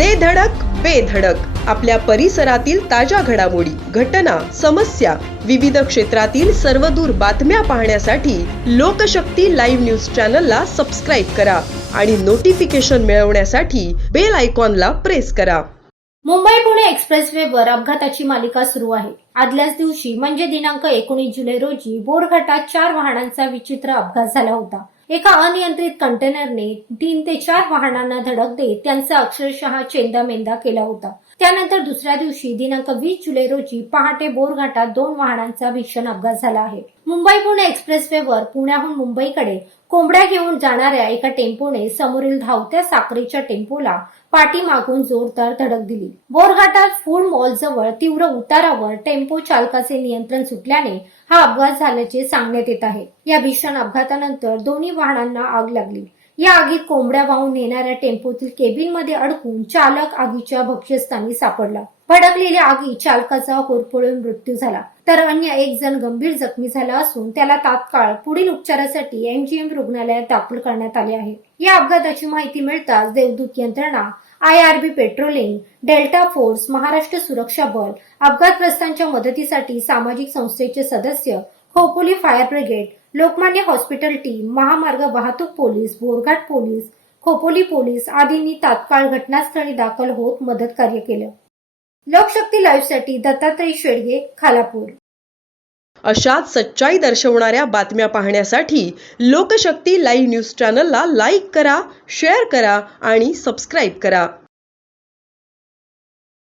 दे धडक बेधडक आपल्या परिसरातील ताज्या घडामोडी घटना समस्या विविध क्षेत्रातील सर्वदूर बातम्या पाहण्यासाठी लोकशक्ती लाईव्ह न्यूज चॅनलला सबस्क्राईब करा आणि नोटिफिकेशन मिळवण्यासाठी बेल आयकॉनला प्रेस करा. मुंबई पुणे एक्सप्रेसवेवर अपघाताची मालिका सुरू आहे. आदल्याच दिवशी म्हणजे दिनांक एकोणीस जुलै रोजी बोरघाटात चार वाहनांचा विचित्र अपघात झाला होता. एका अनियंत्रित कंटेनरने तीन ते चार वाहनांना धडक देत त्यांचा अक्षरशः चेंदामेंदा केला होता. त्यानंतर दुसऱ्या दिवशी दिनांक वीस जुलै रोजी पहाटे बोरघाटात दोन वाहनांचा भीषण अपघात झाला आहे. मुंबई पुणे एक्सप्रेसवेवर पुण्याहून मुंबईकडे कोंबड्या घेऊन जाणाऱ्या एका टेम्पोने समोरील धावत्या साखरेच्या टेम्पोला पाठीमागून जोरदार धडक दिली. बोरघाटात फूड मॉल जवळ तीव्र उतारावर टेम्पो चालकाचे नियंत्रण सुटल्याने हा अपघात झाल्याचे सांगण्यात येत आहे. या भीषण अपघातानंतर दोन्ही वाहनांना आग लागली. या आगीत कोंबड्या वाहून नेणाऱ्या टेम्पोतील केबिनमध्ये अडकून चालक आगीच्या भक्ष्यस्थानी सापडला. भडकलेल्या आगी चालकाचा होरपळून मृत्यू झाला. तर अन्य एक जण गंभीर जखमी झाला असून त्याला तात्काळ पुढील उपचारासाठी एमजीएम रुग्णालयात दाखल करण्यात आले आहे. या अपघाताची माहिती मिळताच देवदूत यंत्रणा IRB patrolling delta force Maharashtra सुरक्षा बल अपघातग्रस्तांच्या मदतीसाठी सामाजिक संस्थेचे सदस्य Khopoli fire brigade Lokmanya hospital team महामार्ग वाहतूक police Borghat police Khopoli police आदींनी तात्काळ घटनास्थळी दाखल होत मदत कार्य केलं. लोकशक्ती लाईव्हसाठी दत्तात्रय शेडगे खालापूर. अशाच सच्चाई दर्शवणाऱ्या बातम्या पाहण्यासाठी लोकशक्ती लाईव्ह न्यूज चॅनलला लाईक करा शेअर करा आणि सबस्क्राईब करा.